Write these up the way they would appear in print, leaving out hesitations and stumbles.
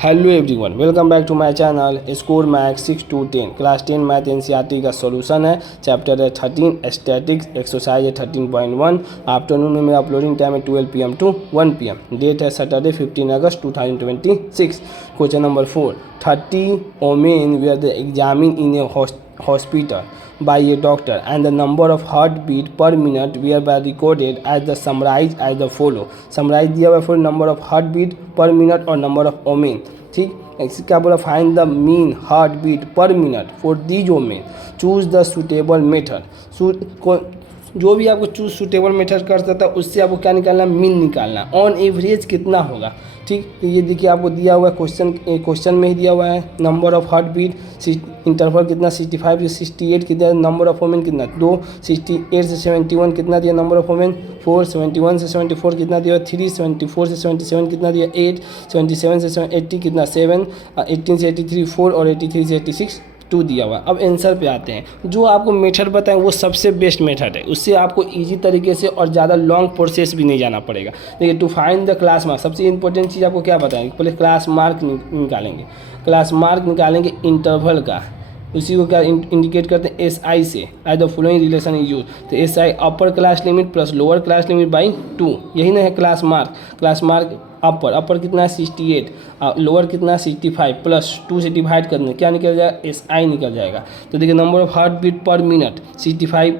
Hello everyone, welcome back to my channel score maths 6 to 10 class 10 math NCERT का solution है। Chapter है 13 statics, exercise है 13.1। Afternoon में मेरा अपलोडिंग टाइम है 12 PM to 1 PM। डेट है Saturday 15 August 2026। Question number 4, 30 women were examined in a hospital by a doctor and the number of heartbeat per minute were recorded as the summarized as the follow। Summarise दिया हुआ फिर number of heart per minute और number of women. ठीक, क्या बोला, find the mean heart beat per minute for these women, choose the suitable method. जो भी आपको चूज सुटेबल मेथड कर सकता है उससे आपको क्या निकालना, मीन निकालना। ऑन एवरेज कितना होगा। ठीक, तो ये देखिए आपको दिया हुआ है क्वेश्चन में ही दिया हुआ है। Number of heart beat interval कितना, 65 से 68 कितना, नंबर ऑफ वोमेन कितना 2, 68 से 71 कितना दिया, नंबर ऑफ वोमेन 4, 71 से 74 कितना दिया 3, 74 से 77 कितना दिया 8, 77 से 80 कितना 7, 18 से 83 4 और 83 से 86 2 दिया हुआ। अब आंसर पे आते हैं। जो आपको मेथड बताएं वो सबसे बेस्ट मेथड है, उससे आपको इजी तरीके से और ज़्यादा लॉन्ग प्रोसेस भी नहीं जाना पड़ेगा। देखिए, to find the class mark, सबसे इंपॉर्टेंट चीज़ आपको क्या बताएंगे, पहले क्लास मार्क निकालेंगे। क्लास मार्क निकालेंगे इंटरवल का, उसी को क्या इंडिकेट करते हैं, SI से। As the following relation is use, तो SI upper class limit plus lower class limit by 2, यही ना है class mark. Class mark upper कितना है 68, लोअर कितना है 65 प्लस 2 से डिवाइड करने क्या निकल जाएगा, SI निकल जाएगा। तो देखिए number of heart beat per minute 65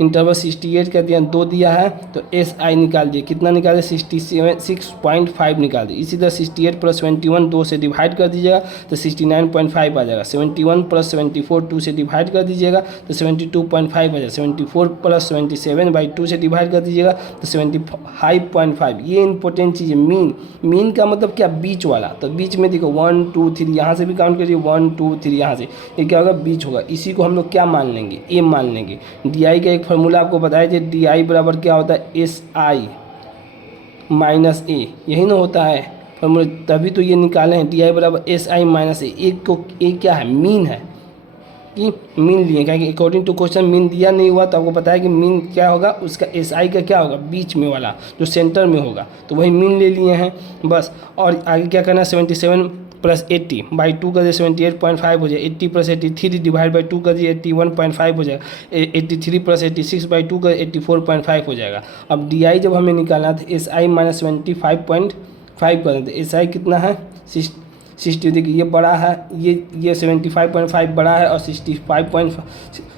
interval 68 का दिया 2 दिया है, तो SI निकाल दिए, कितना निकाल दिया 6.5 निकाल दिए। इसी तरह 68 प्लस 21 2 से डिवाइड कर दीजिएगा तो 69.5 आ जाएगा। 71 प्लस 74 2 से डिवाइड कर दीजिएगा तो 72.5 आ जाएगा। 74 प्लस 77 बाई 2 से डिवाइड कर दीजिएगा तो 75.5। ये इंपॉर्टेंट चीज़ है। मीन का मतलब क्या, बीच वाला। तो बीच में देखो 1 2 3 यहाँ से भी काउंट करिए, 1 2 3 यहाँ से, ये क्या होगा, बीच होगा। इसी को हम लोग क्या मान लेंगे, ए मान लेंगे। DI का एक फार्मूला आपको बताया थे, DI बराबर क्या होता है, SI माइनस A, यही ना होता है फार्मूला, तभी तो ये निकाले हैं। DI बराबर SI माइनस A। एक को ए क्या है, मीन है, कि मीन लिए, क्या कि अकॉर्डिंग टू क्वेश्चन मीन दिया नहीं हुआ तो आपको पता है कि मीन क्या होगा, उसका SI का क्या होगा, बीच में वाला जो सेंटर में होगा, तो वही मीन ले लिए हैं बस। और आगे क्या करना है, 77 प्लस 80 बाई 2 कर दिए 78.5 हो जाए। 80 प्लस 83 डिवाइड बाई 2 कर दिए 81.5 हो जाएगा। 83 प्लस 86 बाई 2 कर 84.5 हो जाएगा। अब DI जब हमें निकालना था, SI माइनस 25.5 कर देते। SI कितना है 60, देखिए ये बड़ा है, ये 75.5 बड़ा है और 65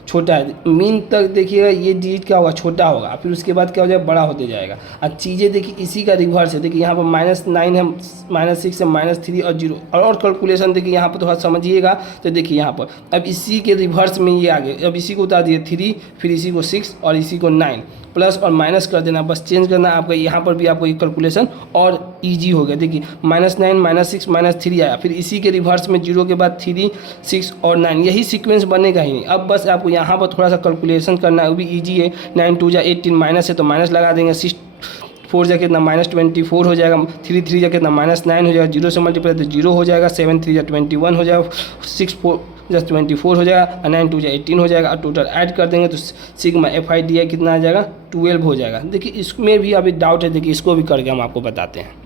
छोटा है। मीन तक देखिएगा ये डिजिट क्या होगा, छोटा होगा, फिर उसके बाद क्या हो जाएगा, बड़ा होते जाएगा। अब चीज़ें देखिए इसी का रिवर्स है। देखिए यहाँ पर -9 है, -6 है, -3 और 0। और कैलकुलेशन देखिए यहाँ पर थोड़ा समझिएगा। तो देखिए यहाँ पर अब इसी के रिवर्स में ये आ गए। अब इसी को उतार दिए 3, फिर इसी को 6 और इसी को 9, प्लस और माइनस कर देना, बस चेंज करना आपका। यहाँ पर भी आपको ये कैलकुलेशन और ईजी हो गया। देखिए -9 -6 -3 आया, फिर इसी के रिवर्स में 0 के बाद 3 6 और 9, यही सीक्वेंस बनेगा ही नहीं। अब बस आपको यहाँ पर थोड़ा सा कैलकुलेशन करना है, वो भी ईजी है। 9 2 जा 18, माइनस है तो माइनस लगा देंगे। 6 4 जा कितना -24 हो जाएगा। 3 3 जा कितना -9 हो जाएगा। 0 से मल्टीप्लाई तो 0 हो जाएगा। 7 3 जा 21 हो जाएगा। 6 4 जस्ट 24 हो जाएगा। 9 2 जा 18 हो जाएगा। और टोटल ऐड कर देंगे तो सिग्मा FI कितना आ जाएगा, 12 हो जाएगा। देखिए इसमें भी अभी डाउट है, देखिए इसको भी करके हम आपको बताते हैं।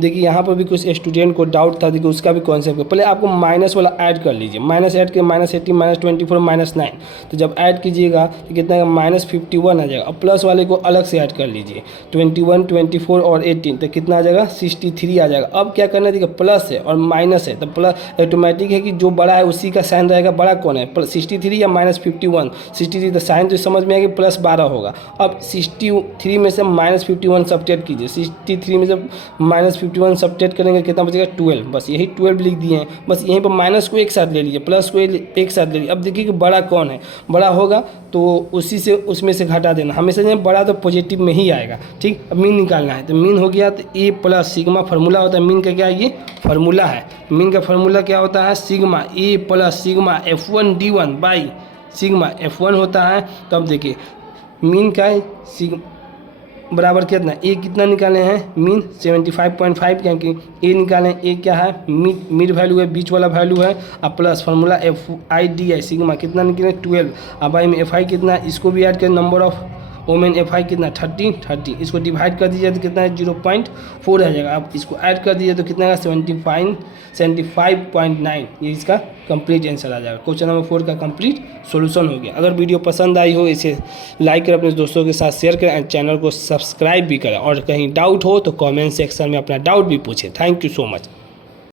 देखिए यहाँ पर भी कुछ स्टूडेंट को डाउट था, देखिए उसका भी कॉन्सेप्ट है। पहले आपको माइनस वाला ऐड कर लीजिए, माइनस ऐड के -80 -24 -9, तो जब ऐड कीजिएगा तो कितना -51 आ जाएगा। और प्लस वाले को अलग से ऐड कर लीजिए, 21 24 और 18, तो कितना आ जाएगा 63 आ जाएगा। अब क्या करना है, देखिए प्लस है और माइनस है, तो प्लस ऑटोमेटिक है कि जो बड़ा है उसी का साइन रहेगा। बड़ा कौन है, +63 या -51, 63 तो साइन तो समझ में आएगा +12 होगा। अब 63 में से -51 सब्ट्रैक्ट कीजिए, 63 में से -51 सब्ट्रैक्ट करेंगे कितना बचेगा 12, बस यही 12 लिख दिए हैं। बस यहीं पर माइनस को एक साथ ले लीजिए, प्लस को एक साथ ले लीजिए। अब देखिए कि बड़ा कौन है, बड़ा होगा तो उसी से उसमें से घटा देना। हमेशा जो बड़ा तो पॉजिटिव में ही आएगा। ठीक, अब मीन निकालना है, तो मीन हो गया तो A प्लस सिग्मा फार्मूला होता है। मीन का क्या है, ये फार्मूला है। मीन का फार्मूला क्या होता है, sigma A plus sigma F1D1 by sigma F1 होता है। तो अब देखिए मीन का है बराबर कितना, ए कितना निकाले हैं, मीन 75.5, क्योंकि ए निकालें, ए क्या है, मिड वैल्यू है, बीच वाला वैल्यू है। अब प्लस फार्मूला FIDI सिग्मा कितना निकले 12। अब आई में FI कितना, इसको भी ऐड करें, नंबर ऑफ ओमेन FI कितना 30, इसको डिवाइड कर दीजिए तो कितना है 0.4 आ जाएगा। आप इसको ऐड कर दीजिए तो कितना है 75.9, ये इसका कंप्लीट आंसर आ जाएगा। क्वेश्चन नंबर 4 का कंप्लीट सॉल्यूशन हो गया। अगर वीडियो पसंद आई हो इसे लाइक करें, अपने दोस्तों के साथ शेयर करें, चैनल को सब्सक्राइब भी करें, और कहीं डाउट हो तो कमेंट सेक्शन में अपना डाउट भी पूछें। Thank you so much.